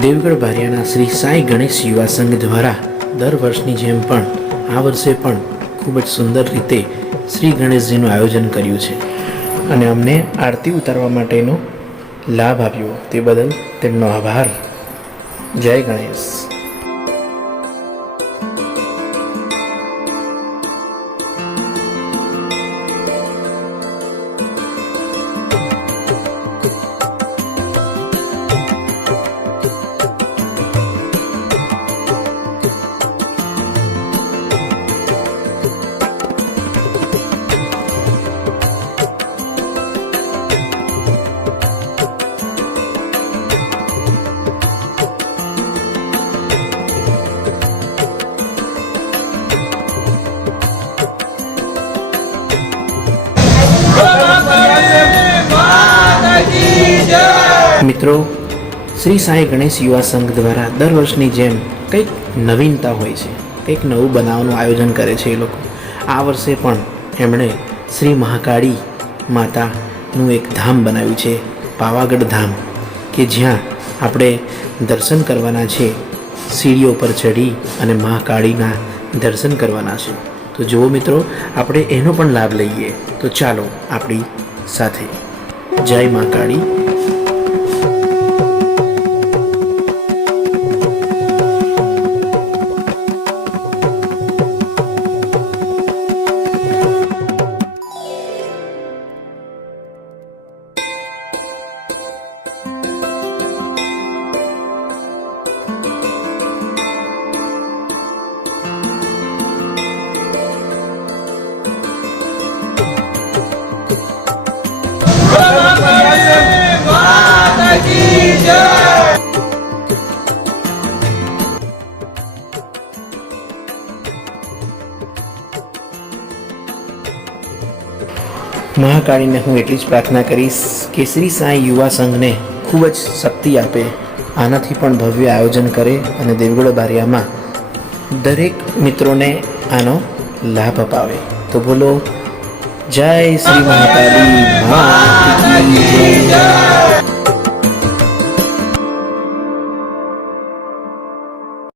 દેવગઢ બારિયાના શ્રી સાંઈ ગણેશ યુવા સંઘ દ્વારા દર વર્ષની જેમ પણ આ વર્ષે પણ ખૂબ જ સુંદર રીતે શ્રી ગણેશજીનું આયોજન કર્યું છે અને અમને આરતી ઉતારવા માટેનો લાભ આપ્યો તે બદલ તેમનો આભાર. જય ગણેશ. મિત્રો, શ્રી સાંઈ ગણેશ યુવા સંઘ દ્વારા દર વર્ષની જેમ કંઈક નવીનતા હોય છે, કંઈક નવું બનાવવાનું આયોજન કરે છે એ લોકો. આ વર્ષે પણ એમણે શ્રી મહાકાળી માતાનું એક ધામ બનાવ્યું છે, પાવાગઢ ધામ, કે જ્યાં આપણે દર્શન કરવાના છે. સીડીઓ પર ચઢી અને મહાકાળીના દર્શન કરવાના છે. તો જુઓ મિત્રો, આપણે એનો પણ લાભ લઈએ. તો ચાલો આપણી સાથે. જય મહાકાળી. મહાકાળીને હું એટલી જ પ્રાર્થના કરીશ કે શ્રી સાંઈ યુવા સંઘને ખૂબ જ શક્તિ આપે, આનાથી પણ ભવ્ય આયોજન કરે અને દેવગઢ બારિયામાં દરેક મિત્રોને આનો લાભ અપાવે. તો બોલો જય શ્રી મહાકાળી.